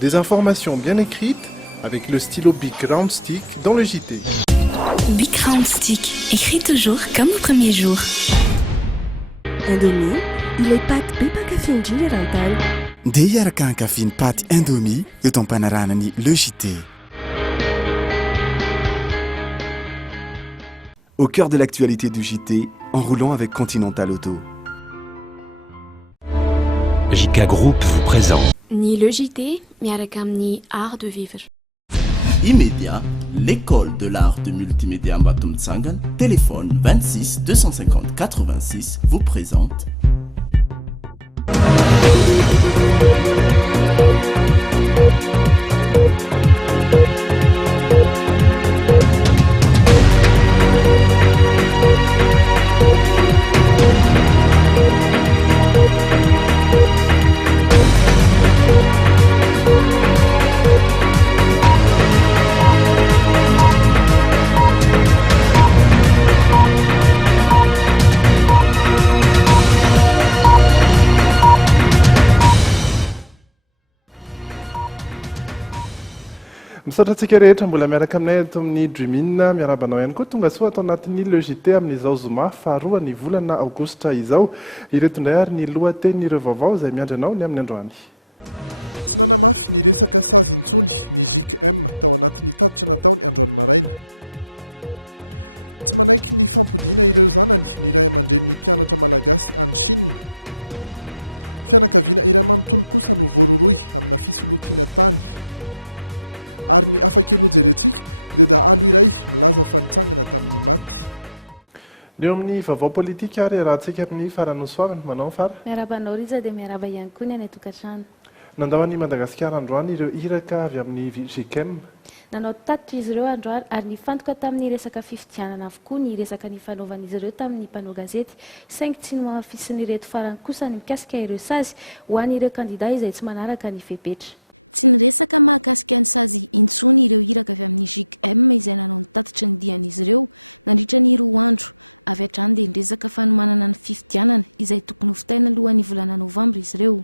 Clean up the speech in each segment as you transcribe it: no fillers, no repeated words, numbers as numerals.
Des informations bien écrites avec le stylo Big Round Stick dans le JT. Big Round Stick, écrit toujours comme au premier jour. Indomie, ilay paty be mpankafy rantany. Ndeha hiaraka hankafy paty Indomie eto am-panaranany le JT. Au cœur de l'actualité du JT, en roulant avec Continental Auto. JK Group vous présente Ni le JT, miaraka amin'ny art de vivre. Immédiat, l'école de l'art de multimédia Ambatum Tsangan, téléphone 26 250 86 vous présente Misaotra antsika rehetra mbola miaraka aminay eto amin'ny Dreamina, miarabanao ihany koa tonga soa atao anatin'ny le JT amin'izao zoma faharoa ny volana aogositra izao. Ireto indray ary ny lohatenin'ireo vaovao izay miandry anao ny amin'ny androany. Tsy nanamafy ny resaka sazy intsony ny JKM tao anatin'ny tatitra nataony androany maraina. Tsy manaiky ny fampodiana ireo zanany ny ray aman-dren'ny mpianatra malagasy any Chine. Fianakaviana iray manontolo kosa no voaroroy amina fisolokiana tany. Ary ny afakely hojerentsika dia dahalo iray milaza fanitsangana tamin'ny maty. Ny amin'ny vaovao politika ary rahantsika amin'ny faranosoavana manao fara. Miarabanao Riza dia miaraba ihany koa ny any tokantrano. Nandao any Madagasikara androany ireo iraka avy amin'ny JKM. Nanao tatitra izy ireo androany ary nifantoka tamin'ny resaka fifidianana avokoa ny resaka ny fanaovan'izy ireo tamin'ny mpanao gazety. Saingy tsy nomafisiny ireto farany kosa ny mikasika ireo sazy ho an'ireo kandida izay tsy manaraka ny fepetra. Tsy niresaka mahakasika ny sazy intsony ireo iraka avy amin'ny JKM izay nanao ny tatitra ny dian'izy ireo nandritra ny roa andro. Avy hatrany dia niresaka fanomanana ny fifidianana izay tokony ho fitaina alohan'ny volana novambra izy ireo.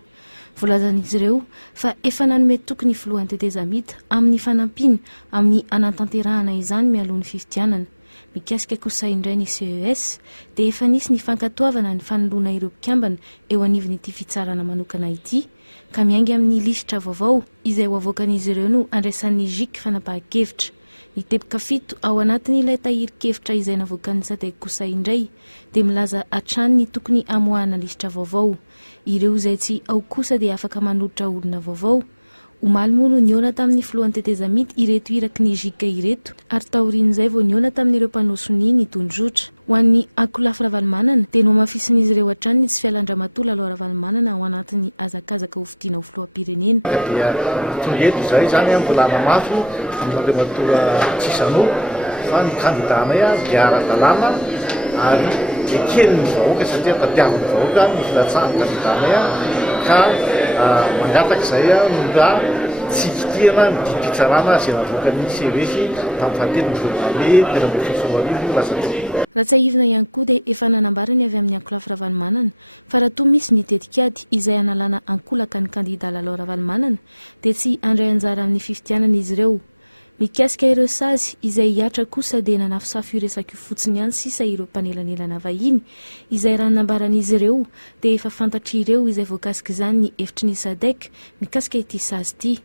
Volazan'izy ireo fa efa nanome tokony filohan'ny tetezamita amin'ny fanampiny amin'ny anatanterahana izany mialoha ny fifidianana. Mikasika kosa indray ny CES dia efa nisy ny fankatoavana ny fanoloana ireo mpikambana eo anivon'ity fitsarana manokana ity ka miaingy amin'ny lisitra vaovao izay ho avoakan'izy ireo no andraisan'ny JIK fanapahan-kevitra. Ny teboka fito ao anatin'ilay tahirin-kevitra izay navoakan'ny Sadek kosa indray dia milaza hatrany ny tokony amoahana lisitra vaovao. Ireo izay tsy ao kosa dia afaka manolotra olona vaovao. Omaly moa ny ona tamin'ny filohan'ny tetezamita ireto iraky ny JIK ireto ary taorian'izay vao ny ona tamin'ireo mpanao sonia ny tondrotra. Ho an'ny Ankolafy Ravalomanana dia nomafisin'izy ireo hatrany ny tsy fialan-dramatola aloha Ravalomanana ao anatin'ny azakazaka hovidiana ho filoham-pirenena. Dia toeto izay zany mbola namafy amin'andriamatola Tsisano fa ny kandidanay dia ara-dalàna ary ekeny ny vahoaka satria tadiavin'ny vahoaka ny filatsahan'ny kandidanay ka mangataka izay mba tsy kitihana ny dipitsarana izay navoakan'ny CES tamin'ny fahatelo May 2021 lasa teo. Ratsaivina ihany koa dia efa nanambarany avy amin'ny Ankolafy Ravalomanana fa raha toa misy ny tetikady izay analana ankolaka ny kandida Lalao Ravalomanana dia tsy andray anjara amin'ny fifidianana izy ireo. Mikasika ireo sazy izay hiatra kosa dia nanafisafy resaka fotsiny ihany sisa ireo mpanelanelana vahiny izay raha nambaran'izy ireo dia efa fantatry ireo izay voakasika izany ny hevitry ny Sadek mikasika ity sazy ity.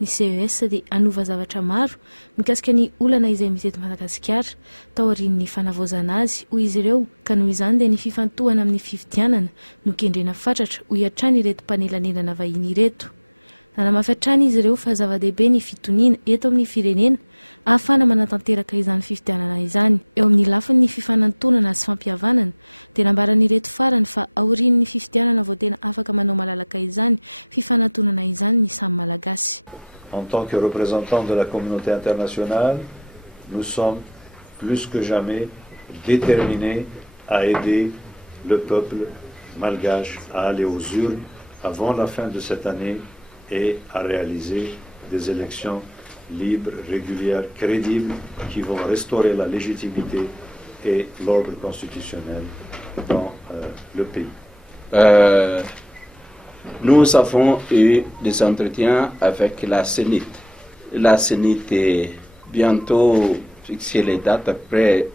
Ny CES dia anova zavatra maro mikasika ny olana izay miteto Madagasikara taorian'ny fanavaozana azy hoy izy ireo ka noho izany dia ny fifantohana amin'ny fifidianana no kendrena fatratra ho hiatrany ireto mpanelanelana vahiny ireto. Nanamafy hatrany izy ireo fa zava-dehibe ny fitoniana eto amin'ny firenena ahafana manatanteraka izany fifidianana izany. Eo amin'ny lafiny ny fifanantonana sy fampihavanana dia nambaran'ireto farany fa aorian'ny fifidianana vao tena afaka manao malalaka izany fifanantonana izany ny samy malagasy. En tant que représentants de la communauté internationale, nous sommes plus que jamais déterminés à aider le peuple malgache à aller aux urnes avant la fin de cette année et à réaliser des élections libres, régulières, crédibles, qui vont restaurer la légitimité et l'ordre constitutionnel dans le pays. nous avons eu des entretiens avec la CENIT. La CENIT est bientôt fixé les dates après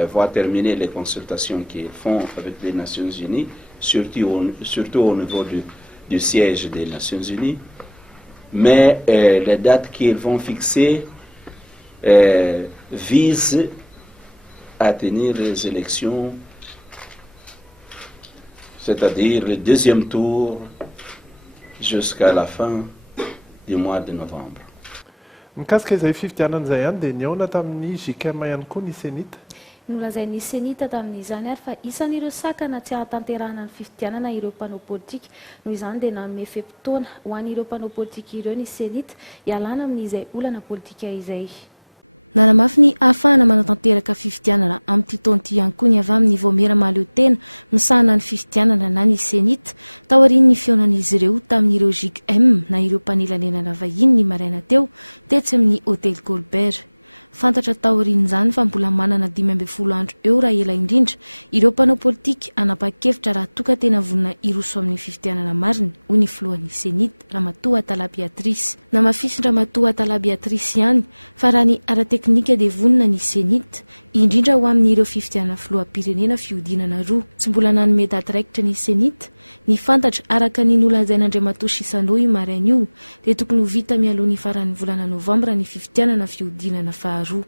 avoir terminé les consultations qu'ils font avec les Nations Unies, surtout au niveau du siège des Nations Unies. Mais les dates qu'ils vont fixer visent à tenir les élections, c'est-à-dire le deuxième tour jusqu'à la fin du mois de novembre. Mikasika izay fifidianana izay ihany dia niaona tamin'ny JKM ihany koa ny senita. Nolazain'ny senita tamin'izany ary fa isan'ireo sakana tsy hahatanterahana ny fifidianana ireo mpanao politika. Noho izany dia nanome feim-potoana ho an'ireo mpanao politika ireo ny senita hialana amin'izay olana politika izay. Nanamafy ny ahafahana manatanteraka fifidianana amin'ity taon'ity ihany koa ny avy amin'ny voamera mahaleo tena misahana ny fifidianana na ny senita taorian'ny fionan'izy ireo tamin'ireo JKM na ireo mpanelanenana vahiny ny maraina teo tetsy amin'ny hôtel Colbert. Fantatra taorian'izany fa mbola manana 12 andro eo raha ela indrindra ireo mpanao politika anapa-kevitra raha toka tena vonina iroso amin'ny fifidianana mariny hoy ny filohan'ny senita Ramatoa Atala Beatrice. Namafisy Ramatoa Atala Beatrice ihany fa raha ny ara-teknika dia vonina ny senita indrindra ho amin'ireo fifidianana filoham-pirenena fihodinana roa. Tsy mbola nanome daty raikitra ny senita. Ny fantatra araka ny nolazain'Andriamatoa Sisanoy maraina io dia tokony ho vita mialohan'ny faran'ny volana novambra ny fifidianana fihodinana faharoa.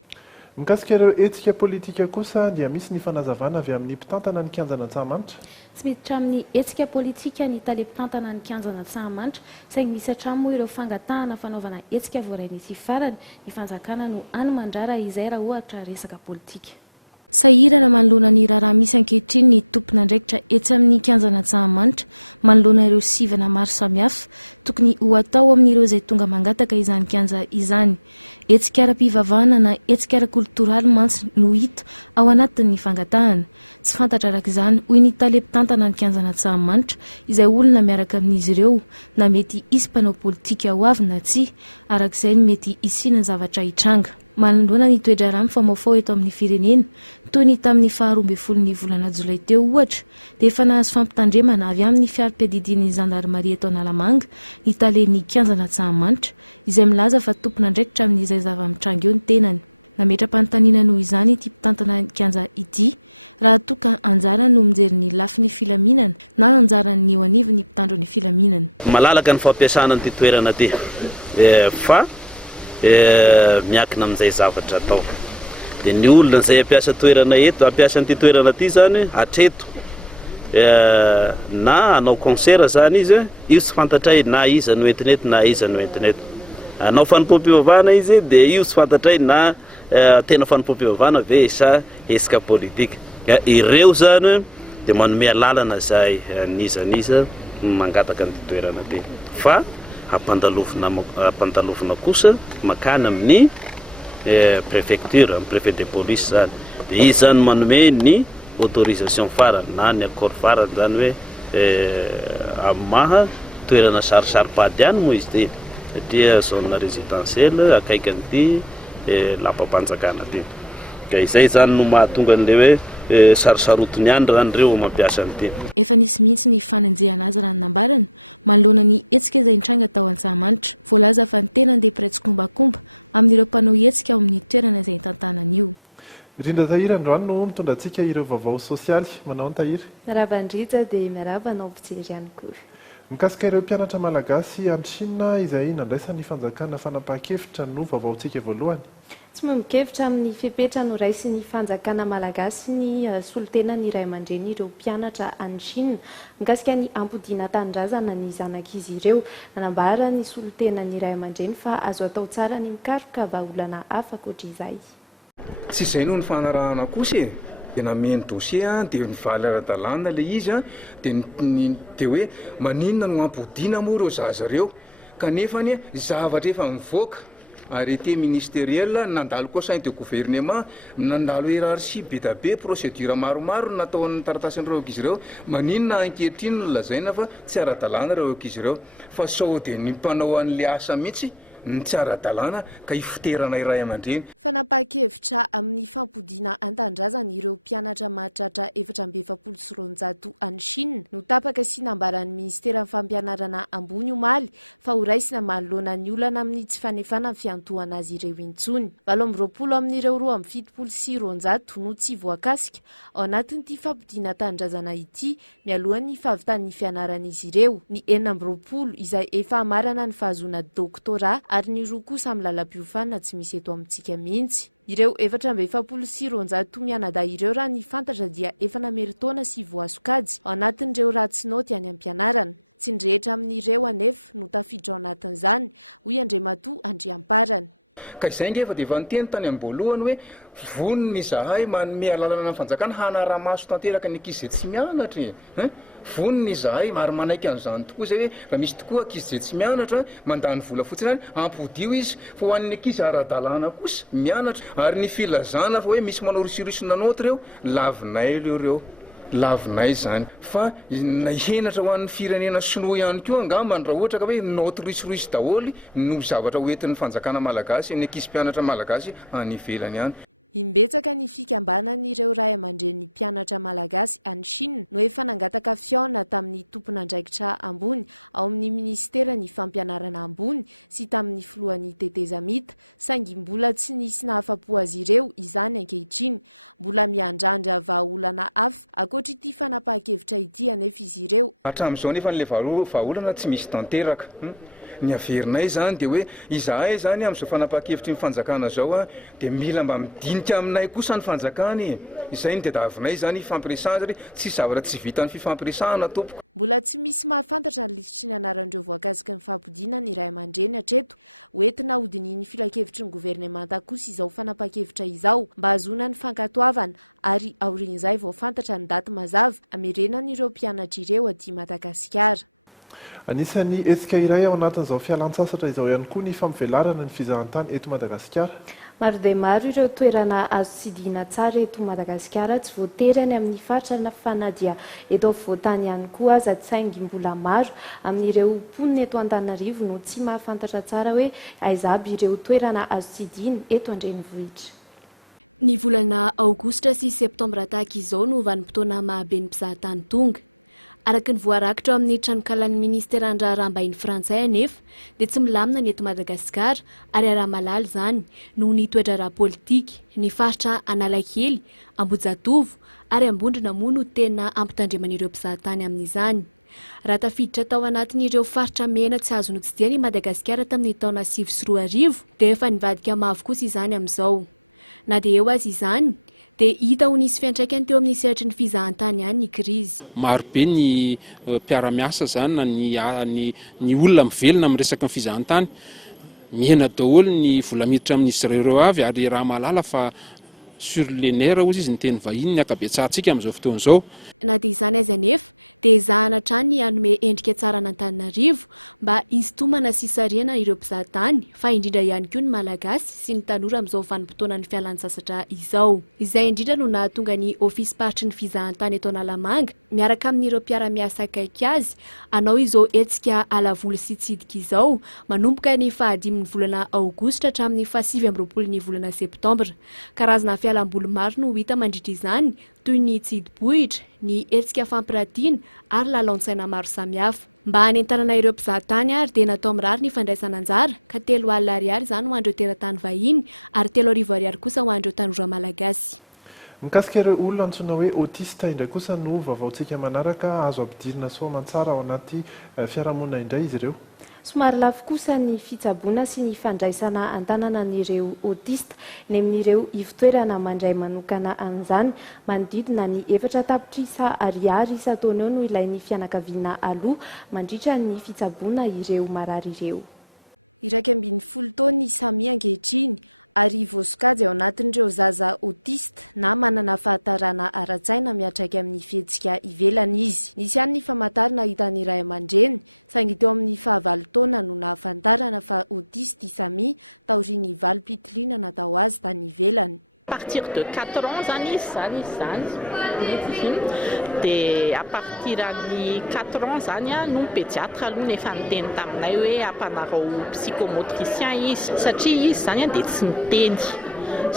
Mikasika ireo hetsika politika kosa dia misy ny fanazavana avy amin'ny mpitantana ny kianjan'Antsahamanitra. Tsy miditra amin'ny hetsika politika ny tale-mpitantana ny kianjan'Antsahamanitra saingy misy hatramo ireo fangatahana fanaovana hetsika voarainy sy farany ny fanjakana no any mandrara izay raha ohatra resaka politika. Sahirana manoloana ny raharaha misy ankehitriny ny tompon'andraikitra etsy amin'ny kianjan'Antsahamanitra manoloana ireo sivana maro samihafa tokony ho atao amin'ireo izay tonga mangataka izany kianja izany. Hetsika ara-pivavahana na hetsika ara-kultoraly mantsy no hita ao anatin'ny fangatahana. Tsy fantatra araka izany hoy ny tale-mpitantana ny kianjan'Antsahamanitra izay olona miaraka amin'izy ireo na mety isy mpanao politika ho avy na tsy arak'izay mety isiana zavatra hitranga. Manoloana ny toetra rano famaofao eto amin'ny firenena toy ny tamin'ny 12 volana Jolay teo ohatra dia efa nahazo fampitandremana avy amin'ny fiara-piadidian'ny Gendarmerie eto Analamanga ny talen'ny kianjan'Antsahamanitra izay milaza fa tompon'andraikitra amin'izay zava-mitranga eo ny tenany. Nametra-panontaniana noho izany ity mpitantana kianja ity raha toka anjara no mijery ny lafin'ny filaminana na anjara ny eo anivo ny mpitandro ny filaminana. Malalaka ny fampiasana ny toerana ty fa miakina amin'izay zavatra atao dia ny olona izay ampiasa toerana eto ampiasa n'ity toerana ty zany hatreto na anao concert zany izy io tsy fantatra na iza no entinety na iza no entinety. Anao fanompom-pivavahana izy dia io tsy fantatra na tena fanompom-pivavahana ve sa hetsika politika. Ireo zany dia manome lalana zay nizaniza mangataka n'ity toerana ty fa ampandalofina kosa makana amin'ny préfecture amin'ny préfet de police zany dia izy zany manome ny autorisation farany na ny accord farany zany hoe amaha toerana sarisaripady ihany moa izy ty satria zone résidentielle akaiky an'ity lapam-panjakana ty ka izay zany no mahatonga an'le hoe sarisarotony ihany zany ireo mampiasa an'ity. Efa nisy mihitsy ny fanenjehana azy raha nambarana manoloana ny hetsika izay nitranga tao Antsahamanitra. Voalaza fa ny tena andeha piraitsy kombakomba amin'ireo mpanao hetsika ao amin'ny toerana izay tantanan'io. Rindra Tahira androany no mitondra antsika ireo vaovao sosialy. Manao ny Tahira? Miaraba Ndrija dia miaraba anao mpijery ihany koa. Mikasika ireo mpianatra malagasy any Chine izay nandraisan'ny fanjakana fanapahan-kevitra no vaovaontsika voalohany. Tsy momikevitra amin'ny fepetra no raisy ny fanjakana malagasy ny solotena ny Ray aman-dreny ireo mpianatra any Chine mikasika ny ampodiana tanindrazana ny zanak'izy ireo. Nanambara ny solotena ny Ray aman-dreny fa azo atao tsara ny mikaroka vahaolana hafa koatr'izay. Tsy izay no ny fanarahana kosa dia nameny dossier dia nivaly ara-dalàna le izy dia hoe maninona no ampodiana moa ireo zaza ireo kanefa ny zavatra efa mivoaka arrêté ministériel nandalo koa sein de gouvernement nandalo hiérarchie be da be procédure maromaro nataon'ny taratasin'ireo ankizy ireo maninona ankehitriny no lazaina fa tsy ara-dalàna ireo ankizy ireo fa sao dia ny mpanao an'le asa mihitsy ny tsy ara-dalàna ka ifiterana iray aman-dreny. Fanapakevitra amin'ny fampodiana an-tanindrazana ireo mpianatra mahatratra 420 any Chine no tapaka sy nambaran'ny ministeran'ny fampianarana ambony omaly fa ho raisina manoloana ny olana amin'ny tsy fanefana ny fiantohana azy ireo intsony. 20 amin'ireo 270 no tsy voakasika ao anatin'ity fampodiana an-tanindrazana ity mialohan'ny fahavitan'ny fianaran'izy ireo. Ny 40 izay efa amarana ny fahazoana doktora ary ny roa kosa amin'ny lalam-piofanana tsy misy eto amintsika mihitsy. Ireo 420 mianadahy ireo raha ny fantatra dia efa nameritaona sy voasokajy ao anatin'ireo ratsy noty any am-pianarana. Tsy ndrehetra amin'ireo anefa no tafiditra ao anatin'izany, hoy Andriamatoa Andriamparana. Ka izay nge efa dia efa niteny tany am-boalohany hoe voniny izahay manome alalana amin'ny fanjakana hanara-maso tanteraka ny ankizy izay tsy mianatra. Voniny izahay ary manaiky an'izany tokoa izay hoe raha misy tokoa ankizy izay tsy mianatra mandany vola fotsiny any ampodio izy fa ho an'ny ankizy ara-dalàna kosa mianatra ary ny filazana fa hoe misy manao rosirisina noty ireo lavinay ireo lavinay zany fa nahenatra ho an'ny firenena sinoa ihany koa angamba raha ohatra ka hoe noty risirisy daholo no zavatra hoentin'ny fanjakana malagasy ny ankizy mpianatra malagasy any ivelany ihany. Imbetsaka ny fikambanan'ireo ray aman-dren'ny mpianatra malagasy any Chine no efa nangataka fiaona tamin'ny tompon'andraikitra ambony ao amin'ny ministeran'ny fampianarana ambony sy tamin'ny filohan'ny teteza mita saingy mbola tsy nisy nahafapo azy ireo izany ankehitriny. Mbola miandrandra vahaolana hafa ankoatr'ity fanapakevitra ity anefa izy ireo. Hatramin'izao nefa n'ilay vahaolana tsy misy tanteraka. Ny averinay zany dia hoe izahay zany amin'izao fanapakevitry ny fanjakana zao dia mila mba midinika aminay kosa ny fanjakany. Izay ny tadiavinay zany fampiresahana tsy zavatra tsy vitan'ny fifampiresahana tompoko. Mbola tsy misy mahafantatra ny lisitry ny anaran'ireo voakasiky ny fampodiana ny ray aman-dreny hatreto hoentina hodin'ny filakevitry ny governemanta kosa izao fanapakevitra izao mba hahazoana ny fankatoavana ary aorian'izay vao fantatra ny daty mazava amerenan'ireo mpianatra ireo aty Madagasikara. Anisan'ny hetsika iray ao anatin'izao fialan-tsasatra izao ihany koa ny fampivelarana ny fizahantany eto Madagasikara. Maro dia maro ireo toerana azo tsidihana tsara eto Madagasikara tsy voatery any amin'ny faritra na dia eto afovoantany ihany koa aza saingy mbola maro amin'ireo mponina eto Antananarivo no tsy mahafantatra tsara hoe aiza aby ireo toerana azo tsidihana eto an-drenivohitra. Ny volana aogositra sy septambra tahaka izao no vanim-potoana mahaben'ny mpizahatany tonga. Araka ny voarakitra amin'ny tranokalan'ny ministera an-draharaham-bahiny frantsay anefa dia tsy milamina ny eto Madagasikara ary ara-malala zany noho ny toetra ara-politika, ny faritra Analakely, Ambojatovo ary Ambondrona moa no tena ampitandreman'ireo mpizahatany amin'izany. Raha tafiditra tao anatin'ireo faritra mena tsy azony tsidihana i Madagasikara tamin'ny taona 2004 dia efa nivadika mavo kosa izany amin'izao. Na dia eo azy izany dia hita ho nisy fiantraikany teo amin'ny sehatry ny fizahantany ihany ny krizy. Marobe ny mpiara-miasa zany na ny olona mivelona amin'ny resaka ny fizahantany. Mihena daholo ny vola miditra amin'izy ireo avy ary raha malala fa sur le nerf ozy izy ny teny vahiny ny akabetsahantsika amin'izao fotoana izao. Na dia izany azy anefa dia ezahana hatrany hanome endrika tsara an'Antananarivo mba hisintomana sy hisariana ireo mpizahatany fa indrindra ihany koa ny malagasy sy ny tanora amin'izao vanim-potoana ny fialan-tsasatra izao. Izay indrindra no nahatonga ny ofisy paritry ny fizahantany eto Analamanga miaraka amin'ireo mpiara-miasa akaiky azy anao izao hetsika alavoly sy tsidika izao manomboka ny 15 volana aogositra hatramin'ny 27 volana septambra. Karazana fialam-boly maro no hita mandritra izany toy ny tsidbohitra, ny hetsika fampiratiana ary lalaon-tsaina maro samihafa. Mba hanentanana ireo mpizahatany ary dia natao mirary ny fandraisana anjara ka 3 alina ariary zany ho an'ireo teratany vahiny ary 3 ariary kosa ho an'ireo tanora malagasy. Mikasika ireo olona antsoina hoe autiste indray kosa no vaovaontsika manaraka azo ampidirina soamantsara ao anaty fiarahamonina indray izy ireo. Somary lafo kosa ny fitsaboana sy ny fandraisana an-tananan'ireo autiste ny amin'ireo ivitoerana mandray manokana an'izany manodidina ny 4 tapitrisa ariary isa-taona eo no ilain'ny fianakaviana aloha mandritra ny fitsaboana ireo marary ireo. 12 taona samy ankehitriny ary voasokajy ao anatin'ireo zaza autiste na manana fahatarana ara-tsaina miatraiky amin'ny fihetsika ivelany izy. Nisy ihany ny famantarana hitan'ny ray aman-dreny saingy teo amin'ny 9 taona no nahafantarana fa autiste Samy taoriany valim-pitiliana natao azy tany ivelany. À partir de 4 ans, dia a partir ny 4 ans zany a no pédiatra aloha nefa niteny taminay hoe ampanarao psychomotricien izy satria izy zany a dia tsy niteny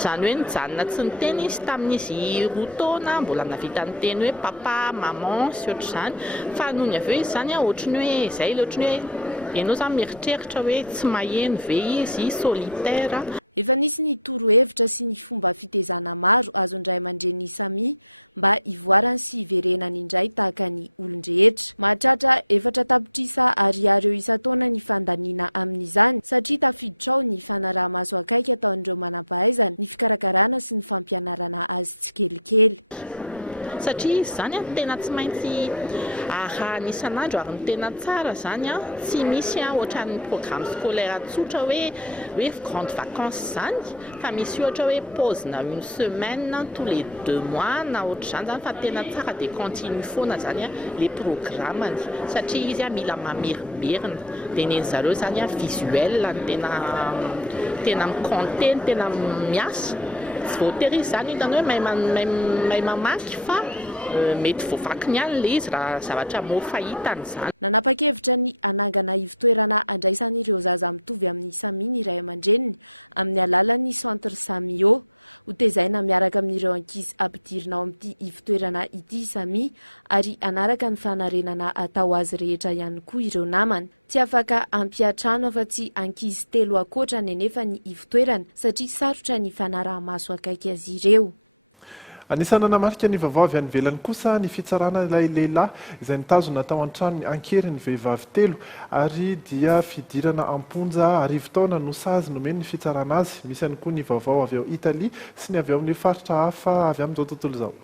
zany hoe nijanona tsy niteny izy tamin'izy 2 taona mbola navita niteny hoe papa maman sy ohatr'izany fa noho ny avy eo izy zany a ohatrany hoe izay ilay ohatrany hoe ianao zany mieritreritra hoe tsy maheno ve izy solitaire. Efa nisy ny toro-hevitra sy ny fomba fitezana maro azon-dray aman-dreny samy mba hivoarany sy hiverenany indray tahaka ny olon-drehetra. Mahatratra 4 tapitrisa ariary eo isa-taona ny fandaniana amin'izany satria tafiditra ao ny fanaraha-maso akaiky ataon'ireo manam-pahaizana ny fikarakarana sy ny fampianarana azy tsikelikely. Satria izy zany a tena tsy maintsy arahany isan'andro ary ny tena tsara zany a tsy misy ohatran'ny programme scolaire tsotra hoe grande vacances zany fa misy ohatra hoe pause na 1 semaine tous les 2 mois na ohatr'izany zany fa tena tsara dia continue foana zany a les programmany satria izy a mila mameriberina dia neny zareo zany a visuel ny tena miconteny tena miasa tsy voatery izy zany hitany hoe mahay mamaky fa mety voavaky ny ihany le izy raha zavatra fahitany zany. Nanapa-kevitra ny anangana ivitoerana andraisan'ireo zaza mitovy amin'ny samy ny ray aman-dreniny amin'ny alalan'ny centre Samio ho tezaina miaraka amin'ireo ankizy ampidirina ao amin'ity ivitoerana ity samy ary anaraka ny fanarenana atao azy rehetra ihany koa ireo namany. Tsy afaka ampiatrano afa-tsy ankizy 3 akoatra nenefa ny ivitoerana satria sarotra ny fanaraha-maso akaiky azy ireo. Anisany nanamarika ny vaovao avy any ivelany kosa ny fitsarana ilay lehilahy izay nitazona tao an-trano ny ankery ny vehivavy 3 ary dia fidirana amponja arivo taona no sazy nomeny ny fitsarana azy. Misy ihany koa ny vaovao avy ao Italia sy ny avy ao amin'ny faritra hafa avy amin'izao tontolo izao.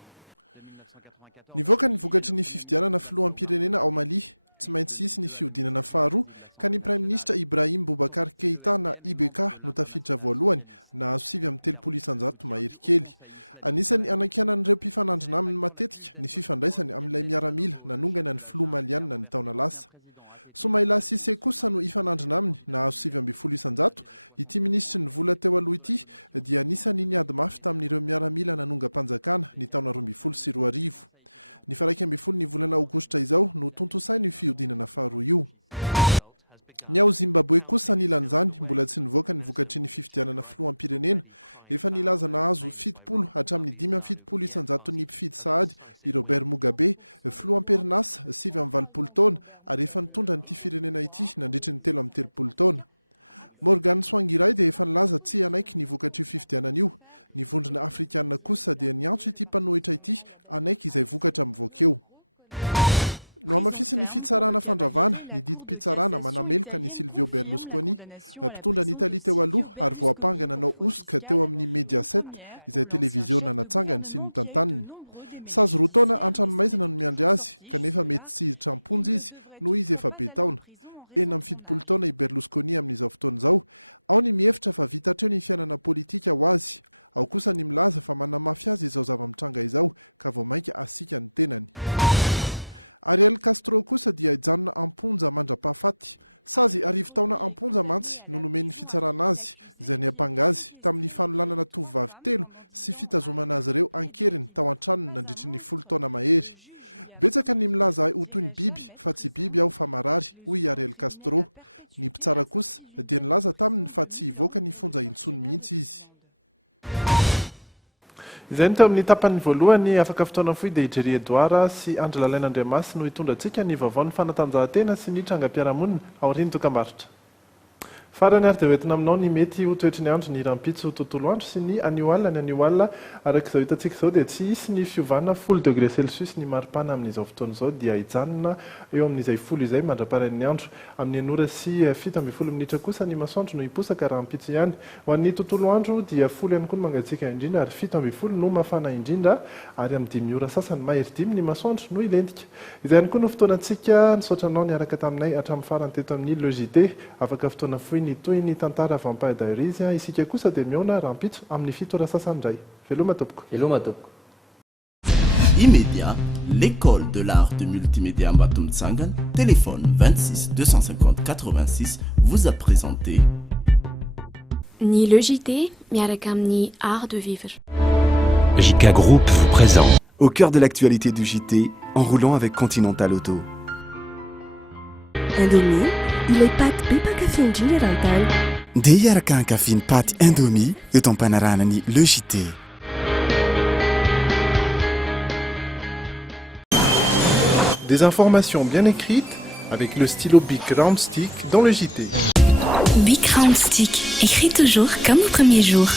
Nivoaka ny vokatry ny fifidianana filoham-pirenena ao Mali tsy maintsy isy ny fiodinana faharoa ka ny Prime Ministre Ibrahim Boubacar Keïta na IBK no tafiditra voalohany na azo 7 isanjato mahery kely. Anisany anakianan'ireo mpifanandrina aminy matetika ny fifandraisany amin'ilay miaramila nanongana ny filoha malianina ny taona lasa. Soumaïla Cissé kosa no ifanandrina aminy na azo 7 isanjato ity ministry ny vola teo aloha ity dia anisany niady mafy tamin'ireo miaramila nanonga-panjakana ny taona 2024. Ny 12 ny volana aogositra izao no tontosainy fiodinana faharoa io. Ny ao Zimbabwe kosa nilan'izany mbola tsy nivoaka ny vokatry ny fifidianana filoham-pirenena efa nilaza nahazo 70 hatramin'ny 570 isanjato ny mpifidy sahady i Robert Mugabe filoham-perinasa 7 taona ary efa nitondra n'ity firenena ity nandritry ny 13 taona. Morgan Tsvangirai dia efa nilaza tsy anaiky ny vokatry io fifidianana io. Ny vondrona afrikanina kosa dia niantso ity mpanohitra ity anaiky izay vokatra mivoaka eo. No amafisy ny fitsarana fandravana ny didim-pitsarana manameloka ny Silvio Berlusconi mpitondra ny Italia teo aloha ary voapangana nanao osika teo amin'ny Mediaset izay televiziona natsangany sy ny tantaniny. Sazy 2 taona an-tranomaizina no miandry azy kanefa mety tsy hiditra amponja izy noho izy efa be taona. 70 taona i Berlusconi amin'izao fotoana izao. Ao ny mihevitra fa vita hatreo ny fiainana politika ho azy. Ao kosa ny milaza fa manamafy azy izao zava-mitranga izao ka vao mainka asika ny tenany. Ariel Castro kosa dia hijanona amponja mandra-pahafaty. Sazy 10 taona amponja mantsy no nomeny fitsarana azy izay niampanga azy tamin'ny fanolanana tovovavy 3 sy fitazomana azy ireo ankeriny tao an-tranony nandritry ny 10 taona mahery. Betsaka ny milaza ho toy ny biby fa tsy biby aho fa marary hoy Ariel Castro. Ny mpitsara kosa dia nilaza taminy fa tsy hivoaka ny fonja intsony mihitsy izy. Izay ny teo amin'ny tapany voalohany afaka fotoana fohy dia Ijery Edouard sy Andry Lalain'Andriamasy no hitondra antsika ny vaovao ny fanatanjahantena sy ny trangam-piarahamonina ao Rino Tokambarotra. Farany ary dia hoentina aminao ny mety ho toetry ny andro ny rampitso tontolo andro sy ny anioala arak'izao hitantsika izao dia tsy isy ny fiovana 0°C ny maripana amin'izao fotoana izao dia hijanona eo amin'izay 10 izay mandraparan'ny andro amin'ny anora sy 17 minitra kosa ny masoandro no hiposaka rampitso ihany. Ho an'ny tontolo andro dia 10 ihany koa no mangatsika indrindra ary 17 no mafana indrindra ary amin'ny 5 ora sasany mahery 5 ny masoandro no hilentika. Izay ihany koa no fotoanantsika nisaotranao niaraka taminay hatramin'ny farany teto amin'ny logité afaka fotoana fohy ny toy ny tantara Vampire Diaries isika kosa dia miona rampitso amin'ny 7 ora sasany indray. Veloma tompoko. Immédiat, l'école de l'art de multimédia Mbatomtsangana, téléphone 26 250 86, vous a présenté Ni le JT, miaraka amin'ny art de vivre. JK Group vous présente. Au cœur de l'actualité du JT, en roulant avec Continental Auto. Indomie, ilay paty be mpakafy indrindra eran-tany. Dia hiaraka hankafy ny paty Indomie eto am-panaranany Le JT. Des informations bien écrites avec le stylo Big Round Stick dans le JT. Big Round Stick, écrit toujours comme au premier jour.